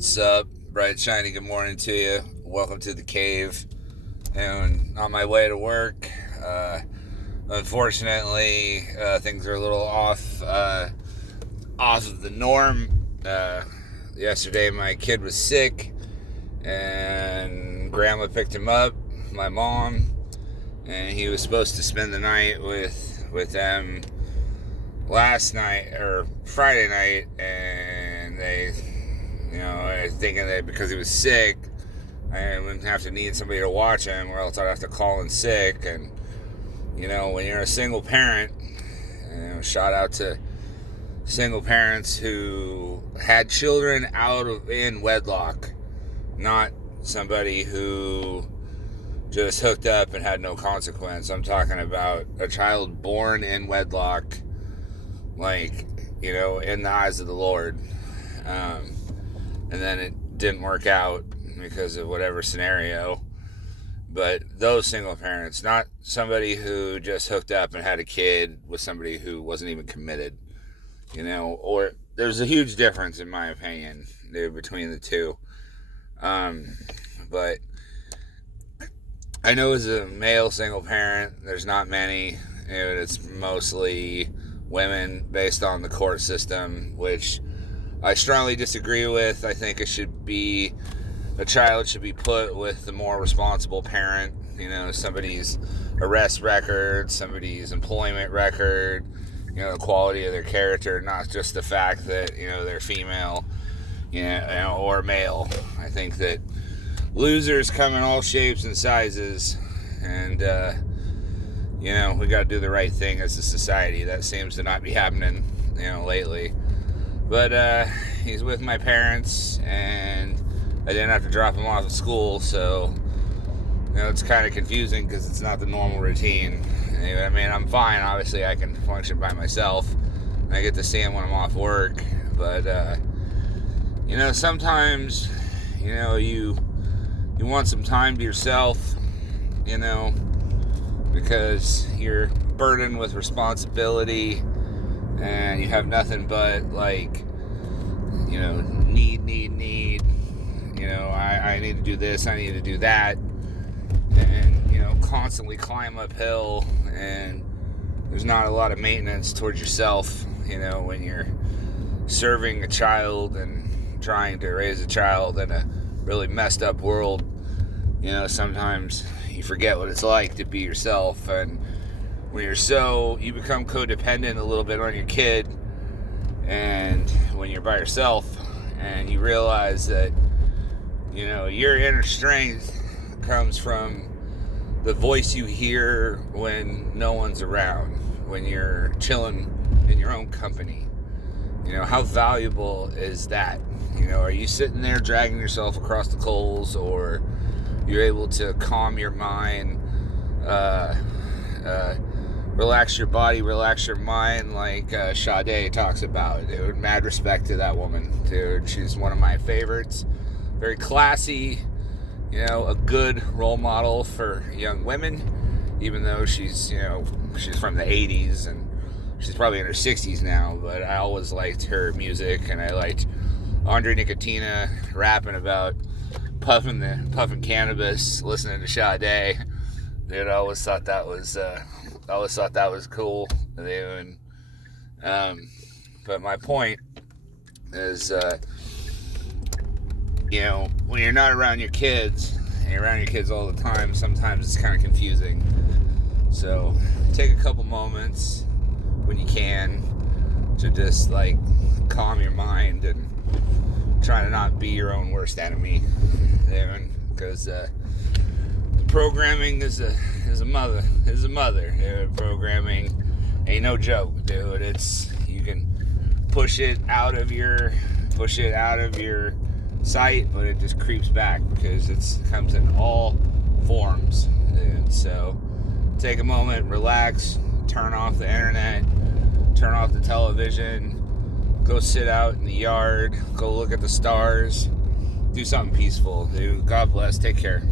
What's up? Bright, shiny good morning to you. Welcome to the cave. And on my way to work, unfortunately, things are a little off of the norm. Yesterday, my kid was sick, and Grandma picked him up, my mom, and he was supposed to spend the night with them last night or Friday night, and they, thinking that because he was sick, I wouldn't have to need somebody to watch him, or else I'd have to call in sick. And when you're a single parent, shout out to single parents who had children in wedlock, not somebody who just hooked up and had no consequence. I'm talking about a child born in wedlock, in the eyes of the Lord. And then it didn't work out because of whatever scenario. But those single parents, not somebody who just hooked up and had a kid with somebody who wasn't even committed, or there's a huge difference, in my opinion, between the two. But I know as a male single parent, there's not many. It's mostly women based on the court system, which I strongly disagree with. I think a child should be put with the more responsible parent. Somebody's arrest record, somebody's employment record, the quality of their character, not just the fact that, they're female, or male. I think that losers come in all shapes and sizes, and, we got to do the right thing as a society. That seems to not be happening, lately. But he's with my parents, and I didn't have to drop him off at school, so it's kind of confusing because it's not the normal routine. I'm fine. Obviously, I can function by myself, and I get to see him when I'm off work. But sometimes you want some time to yourself, because you're burdened with responsibility. And you have nothing but need. I need to do this, I need to do that. And, constantly climb uphill. And there's not a lot of maintenance towards yourself, when you're serving a child and trying to raise a child in a really messed up world. Sometimes you forget what it's like to be yourself. And when you become codependent a little bit on your kid, and when you're by yourself, and you realize that, your inner strength comes from the voice you hear when no one's around, when you're chilling in your own company. How valuable is that? Are you sitting there dragging yourself across the coals, or you're able to calm your mind, relax your body, relax your mind, like Sade talks about. Dude, mad respect to that woman, dude. She's one of my favorites. Very classy, a good role model for young women, even though she's from the 80s, and she's probably in her 60s now. But I always liked her music, and I liked Andre Nicotina rapping about puffing cannabis, listening to Sade. Dude, I always thought that was cool. And, but my point is, when you're not around your kids, and you're around your kids all the time, sometimes it's kind of confusing. So take a couple moments when you can to just calm your mind and try to not be your own worst enemy. Because programming is a mother. Programming ain't no joke, dude. You can push it out of your sight, but it just creeps back because it comes in all forms. And so take a moment, relax, turn off the internet, turn off the television, go sit out in the yard, go look at the stars, do something peaceful, dude. God bless. Take care.